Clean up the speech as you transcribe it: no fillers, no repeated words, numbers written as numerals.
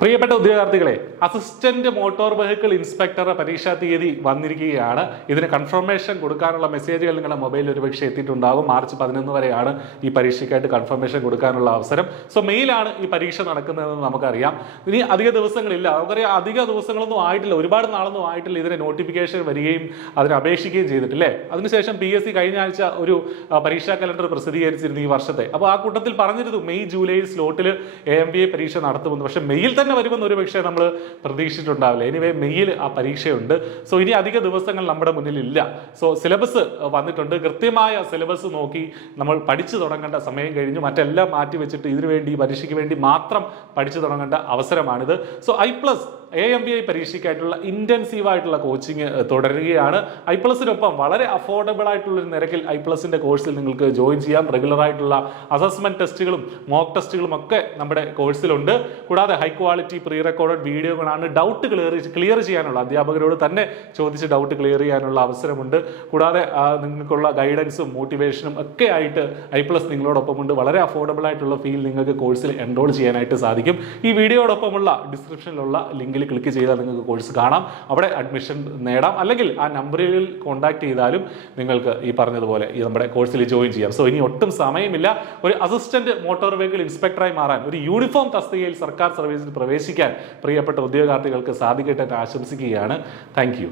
പ്രിയപ്പെട്ട ഉദ്യോഗാർത്ഥികളെ, assistant motor vehicle ഇൻസ്പെക്ടറുടെ പരീക്ഷാ തീയതി വന്നിരിക്കുകയാണ്. ഇതിന് കൺഫർമേഷൻ കൊടുക്കാനുള്ള മെസ്സേജുകൾ നിങ്ങളുടെ മൊബൈലിൽ ഒരുപക്ഷെ എത്തിയിട്ടുണ്ടാകും. മാർച്ച് 11 വരെയാണ് ഈ പരീക്ഷയ്ക്കായിട്ട് കൺഫർമേഷൻ കൊടുക്കാനുള്ള അവസരം. സോ മെയിലാണ് ഈ പരീക്ഷ നടക്കുന്നതെന്ന് നമുക്കറിയാം. ഇനി അധിക ദിവസങ്ങളില്ല, നമുക്കറിയാം. അധിക ദിവസങ്ങളൊന്നും ആയിട്ടില്ല, ഒരുപാട് നാളൊന്നും ആയിട്ടില്ല ഇതിന് നോട്ടിഫിക്കേഷൻ വരികയും അതിന് അപേക്ഷിക്കുകയും ചെയ്തിട്ടില്ലേ. അതിനുശേഷം PSC കഴിഞ്ഞ ആഴ്ച ഒരു പരീക്ഷാ കലണ്ടർ പ്രസിദ്ധീകരിച്ചിരുന്നു ഈ വർഷത്തെ. അപ്പോൾ ആ കൂട്ടത്തിൽ പറഞ്ഞിരുന്നു മെയ് ജൂലൈ സ്ലോട്ടിൽ AMVI പരീക്ഷ നടത്തുമെന്ന്. പക്ഷേ മെയ്യിൽ തന്നെ വരുമെന്ന് ഒരു പക്ഷേ നമ്മൾ പ്രതീക്ഷിച്ചിട്ടുണ്ടാവില്ല. എനിവേ മെയ്യിൽ ആ പരീക്ഷയുണ്ട്. സോ ഇനി അധിക ദിവസങ്ങൾ നമ്മുടെ മുന്നിൽ ഇല്ല. സോ സിലബസ് വന്നിട്ടുണ്ട്. കൃത്യമായ സിലബസ് നോക്കി നമ്മൾ പഠിച്ചു തുടങ്ങേണ്ട സമയം കഴിഞ്ഞു. മറ്റെല്ലാം മാറ്റി വെച്ചിട്ട് ഇതിനുവേണ്ടി പരീക്ഷയ്ക്ക് വേണ്ടി മാത്രം പഠിച്ചു തുടങ്ങേണ്ട അവസരമാണിത്. സോ iPlus AMVI പരീക്ഷയ്ക്കായിട്ടുള്ള ഇന്റൻസീവ് ആയിട്ടുള്ള കോച്ചിങ് തുടരുകയാണ്. iPlusനൊപ്പം വളരെ അഫോർഡബിൾ ആയിട്ടുള്ള ഒരു നിരക്കിൽ iPlusന്റെ കോഴ്സിൽ നിങ്ങൾക്ക് ജോയിൻ ചെയ്യാം. റെഗുലർ ആയിട്ടുള്ള അസസ്മെന്റ് ടെസ്റ്റുകളും മോക്ക് ടെസ്റ്റുകളും ഒക്കെ നമ്മുടെ കോഴ്സിലുണ്ട്. കൂടാതെ ഹൈ ക്വാളിറ്റി പ്രീ റെക്കോർഡഡ് വീഡിയോകളാണ്. ഡൗട്ട് ക്ലിയർ ചെയ്യാനുള്ള, അധ്യാപകരോട് തന്നെ ചോദിച്ച് ഡൗട്ട് ക്ലിയർ ചെയ്യാനുള്ള അവസരമുണ്ട്. കൂടാതെ നിങ്ങൾക്കുള്ള ഗൈഡൻസും മോട്ടിവേഷനും ഒക്കെ ആയിട്ട് iPlus നിങ്ങളോടൊപ്പമുണ്ട്. വളരെ അഫോർഡബിൾ ആയിട്ടുള്ള ഫീൽ നിങ്ങൾക്ക് കോഴ്സിൽ എൻറോൾ ചെയ്യാനായിട്ട് സാധിക്കും. ഈ വീഡിയോടൊപ്പമുള്ള ഡിസ്ക്രിപ്ഷനിലുള്ള ലിങ്കിൽ ക്ലിക്ക് ചെയ്താൽ നിങ്ങൾക്ക് കോഴ്സ് കാണാം. അവിടെ അഡ്മിഷൻ നേടാം. അല്ലെങ്കിൽ ആ നമ്പറിൽ കോൺടാക്ട് ചെയ്താലും നിങ്ങൾക്ക് ഈ പറഞ്ഞതുപോലെ ഈ നമ്മുടെ കോഴ്സിൽ ജോയിൻ ചെയ്യാം. സോ ഇനി ഒട്ടും സമയമില്ല. ഒരു അസിസ്റ്റന്റ് മോട്ടോർ വെഹിക്കിൾ ഇൻസ്പെക്ടറായി മാറാൻ, ഒരു യൂണിഫോം തസ്തികയിൽ സർക്കാർ സർവീസിൽ പ്രവേശിക്കാൻ പ്രിയപ്പെട്ട ഉദ്യോഗാർത്ഥികൾക്ക് സാധിക്കട്ടെ എന്ന് ആശംസിക്കുകയാണ്. Thank you.